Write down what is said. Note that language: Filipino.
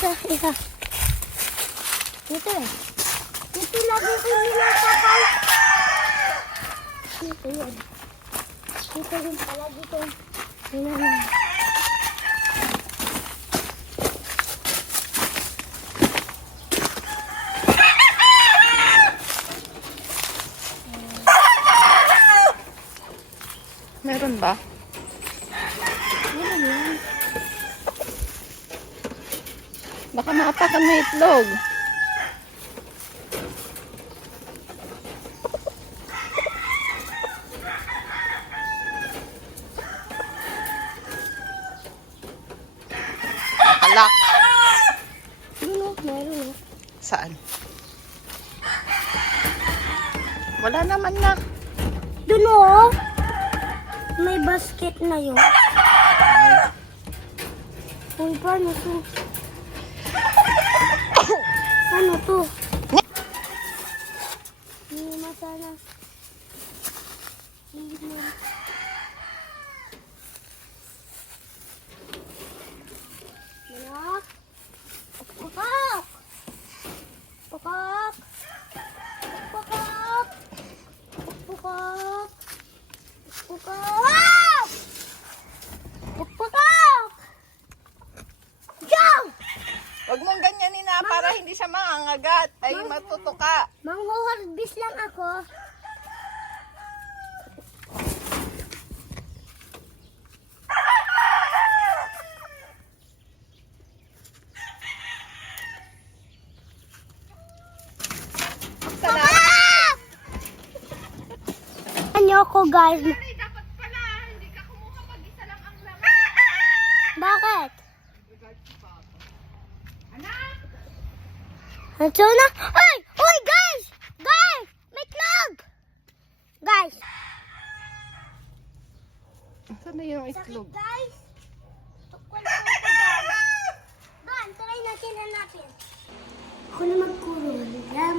isa. Dito eh. Dito lagi ko nilalakay. Dito yun. Dito rin pala dito. Dito na. Meron ba? Meron yan. Baka maapakan may itlog. Alak. Meron. Saan? Wala naman na. Doon oh. May basket na yun. Uy, paano to? Ano to? Hindi masana. Hindi na. Malak. Pukak! Pukak! Pukak! Pukak! Pukak! Pukak! Jump! Huwag mong ganyanin na para hindi siya mangangagat. Ay, matutuka. Manghuharbis lang ako. Ano ako guys? Dapat pala, hindi ka kumuha mag-isa lang ang laman. Bakit? Anak! Ito na? Ay! Uy guys! Guys! May itlog! Guys! Saan na yung Sakit itlog? guys! Tukwal ko ito guys! Doon, try natin hanapin. Ako na magkulong. Yan.